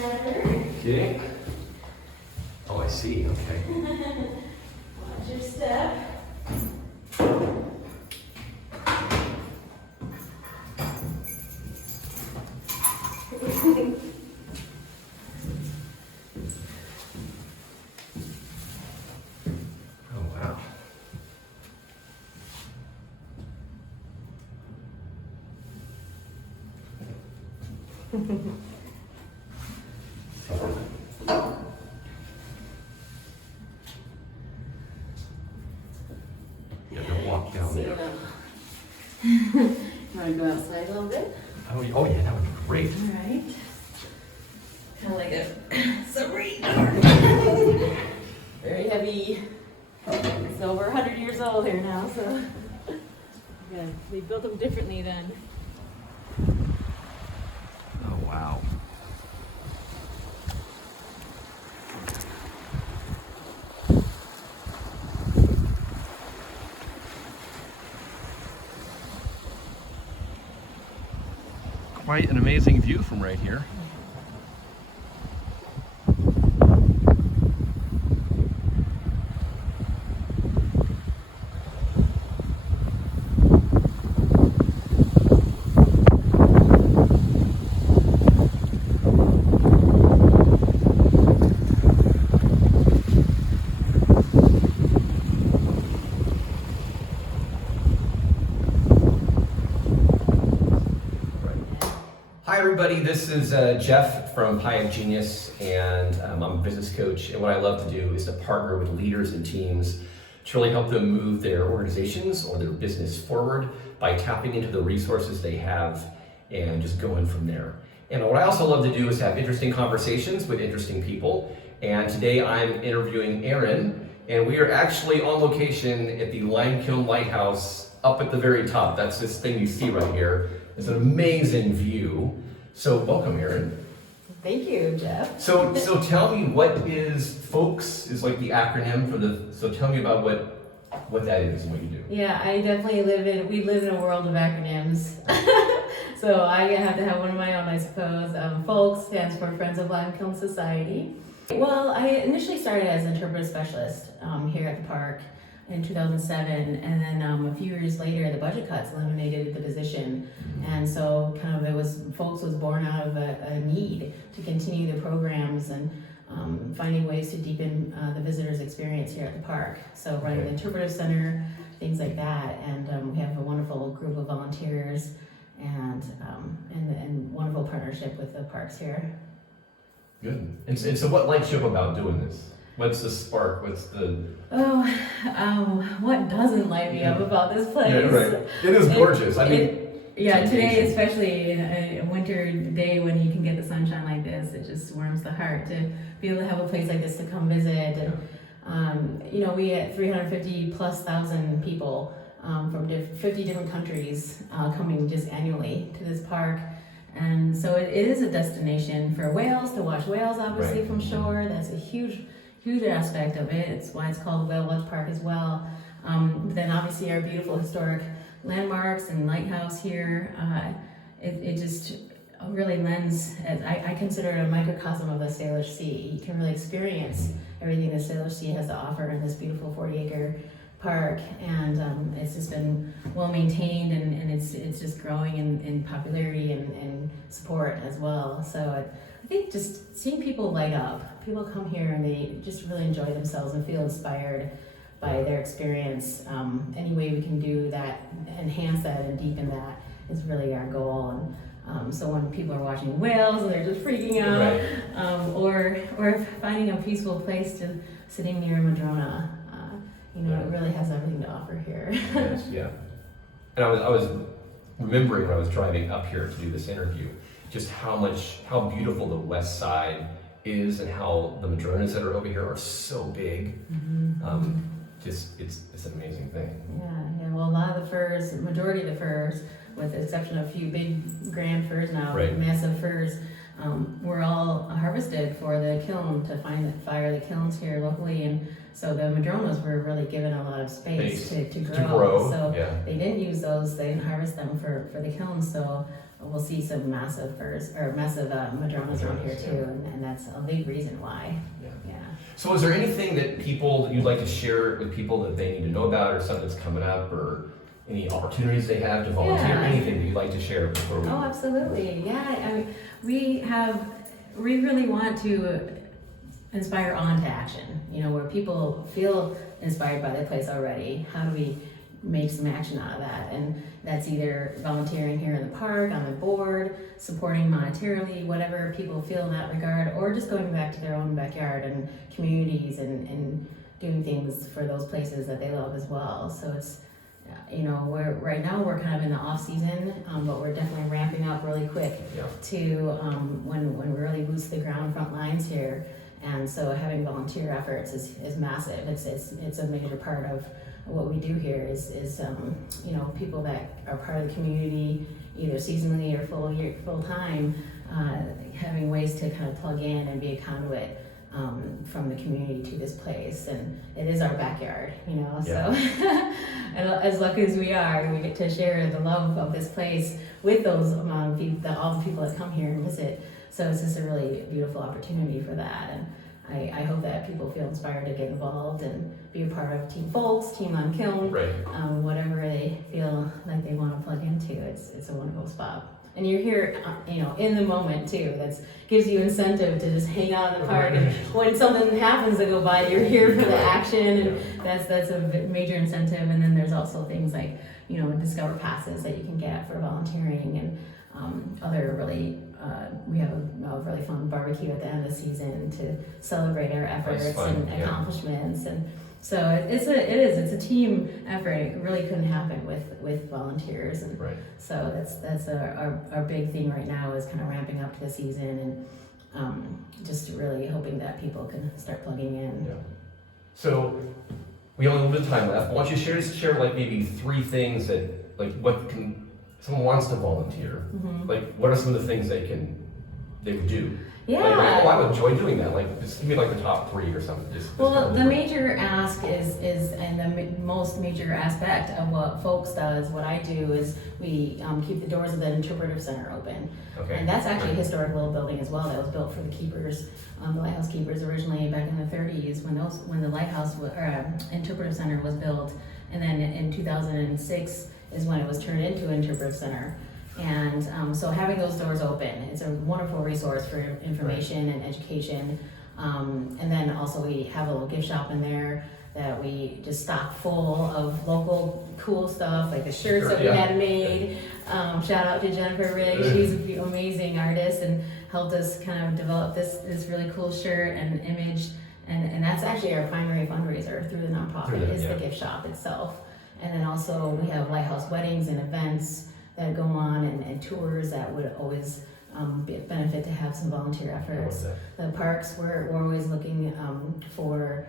ladder. Okay. Oh, I see. Okay. Watch your step. Oh, wow. Yeah, don't walk down See there. you want to go outside a little bit? Oh, yeah, that would be great. All right. Kind of like a submarine door. Very heavy. It's over 100 years old here now, so yeah, they built them differently then. Oh, wow. Quite an amazing view from right here. Hi everybody, this is Jeff from Pie of Genius, and I'm a business coach, and what I love to do is to partner with leaders and teams to really help them move their organizations or their business forward by tapping into the resources they have and just going from there. And what I also love to do is have interesting conversations with interesting people, and today I'm interviewing Erin, and we are actually on location at the Kiln Lighthouse up at the very top. That's this thing you see right here. It's an amazing view. So welcome, Erin. Thank you, Jeff. So tell me, what is FOLKS is like the acronym for the, so tell me about what that is and what you do. Yeah, I definitely we live in a world of acronyms. So I have to have one of my own, I suppose. FOLKS stands for Friends of Lime Kiln Society. Well, I initially started as an interpretive specialist here at the park in 2007, and then a few years later the budget cuts eliminated the position, and so kind of FOLKS was born out of a need to continue the programs and finding ways to deepen the visitors' experience here at the park. So running the interpretive center, things like that, and we have a wonderful group of volunteers and wonderful partnership with the parks here. Good. And so what lights you up about doing this? What's the spark? What's the... What doesn't light me up about this place? Yeah, right. It is gorgeous. Today, especially a winter day when you can get the sunshine like this, it just warms the heart to be able to have a place like this to come visit. And we had 350,000+ people from 50 different countries coming just annually to this park. And so it is a destination for whales, to watch whales obviously from shore. That's a huge aspect of it. It's why it's called Whale Watch Park as well. But then obviously our beautiful historic landmarks and lighthouse here. It just really lends, I consider it a microcosm of the Salish Sea. You can really experience everything the Salish Sea has to offer in this beautiful 40-acre park, and it's just been well maintained, and it's just growing in popularity and support as well. So I think just seeing people light up, people come here and they just really enjoy themselves and feel inspired by their experience. Any way we can do that, enhance that and deepen that is really our goal. And so when people are watching whales and they're just freaking out, or finding a peaceful place to sitting near a madrona, it really has everything to offer here. Yes, yeah. And I was remembering when I was driving up here to do this interview, just how beautiful the Westside is, and how the madronas that are over here are so big. It's an amazing thing. Yeah. Well, a lot of the firs, majority of the firs, with the exception of a few big grand firs now, massive firs, were all harvested for the kiln to fire the kilns here locally, and so the madronas were really given a lot of space to grow. So they didn't use those, they didn't harvest them for the kilns. So we'll see some massive firs or massive madronas around here too, and that's a big reason why. Yeah. So is there anything that you'd like to share with people that they need to know about, or something that's coming up, or any opportunities they have to volunteer, anything that you'd like to share before we... Oh, absolutely. Yeah, I mean, we really want to inspire on to action, where people feel inspired by the place already. How do we make some action out of that? And that's either volunteering here in the park, on the board, supporting monetarily, whatever people feel in that regard, or just going back to their own backyard and communities and doing things for those places that they love as well. So it's, right now we're kind of in the off season, but we're definitely ramping up really quick to when we really boost the ground front lines here. And so having volunteer efforts is massive. It's a major part of what we do here is people that are part of the community, either seasonally or full time, having ways to kind of plug in and be a conduit from the community to this place. And it is our backyard, so and as lucky as we are, we get to share the love of this place with those all the people that come here and visit. So it's just a really beautiful opportunity for that. And I hope that people feel inspired to get involved and be a part of Team Folks, Team on Kiln, whatever they feel like they want to plug into. It's a wonderful spot. And you're here, in the moment too. That gives you incentive to just hang out in the park. And when something happens to go by, you're here for the action, and that's a major incentive. And then there's also things like, Discover passes that you can get for volunteering, and other really. We have a really fun barbecue at the end of the season to celebrate our efforts and accomplishments, and so it's a team effort. It really couldn't happen with volunteers, and so that's our big thing right now is kind of ramping up to the season and just really hoping that people can start plugging in. Yeah. So we only have a little bit of time left. Why don't you share like maybe 3 things that someone wants to volunteer, like what are some of the things they would do? Yeah. I would enjoy doing that. Just give me the top 3 or something. The major ask is, and the most major aspect of what Folks does, what I do is we keep the doors of the Interpretive Center open. Okay. And that's actually a historic little building as well that was built for the keepers, the Lighthouse keepers originally back in the 30s when the Lighthouse Interpretive Center was built, and then in 2006 is when it was turned into an Interpretive Center. And so having those doors open, it's a wonderful resource for information and education. And then also we have a little gift shop in there that we just stock full of local cool stuff, like the shirts that we had made. Shout out to Jennifer Rigg, she's an amazing artist and helped us kind of develop this really cool shirt and image. And that's actually our primary fundraiser through the nonprofit, the gift shop itself. And then also we have Lighthouse weddings and events that go on and tours that would always be a benefit to have some volunteer efforts. The parks, we're always looking for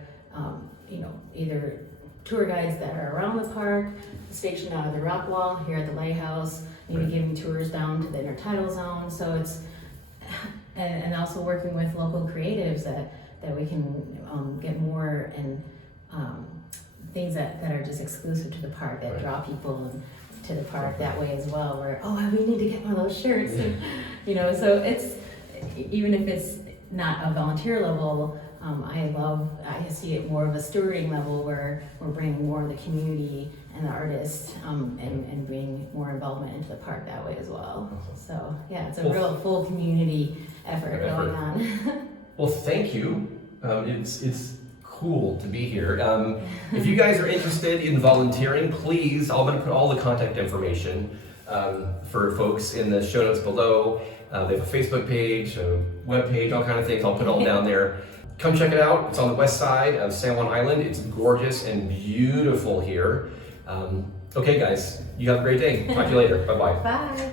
either tour guides that are around the park, stationed out of the rock wall here at the Lighthouse, maybe giving tours down to the intertidal zone. So it's and also working with local creatives that we can get more and things that are just exclusive to the park that draw people to the park that way as well, where we need to get one of those shirts. So it's, even if it's not a volunteer level, I see it more of a stewarding level where we're bringing more of the community and the artists and bringing more involvement into the park that way as well. So it's a real full community effort going on. Well, thank you. It's cool to be here. If you guys are interested in volunteering, please, I'm going to put all the contact information for folks in the show notes below. They have a Facebook page, a web page, all kind of things. I'll put it all down there. Come check it out. It's on the west side of Juan Island. It's gorgeous and beautiful here. Okay, guys, you have a great day. Talk to you later. Bye-bye. Bye.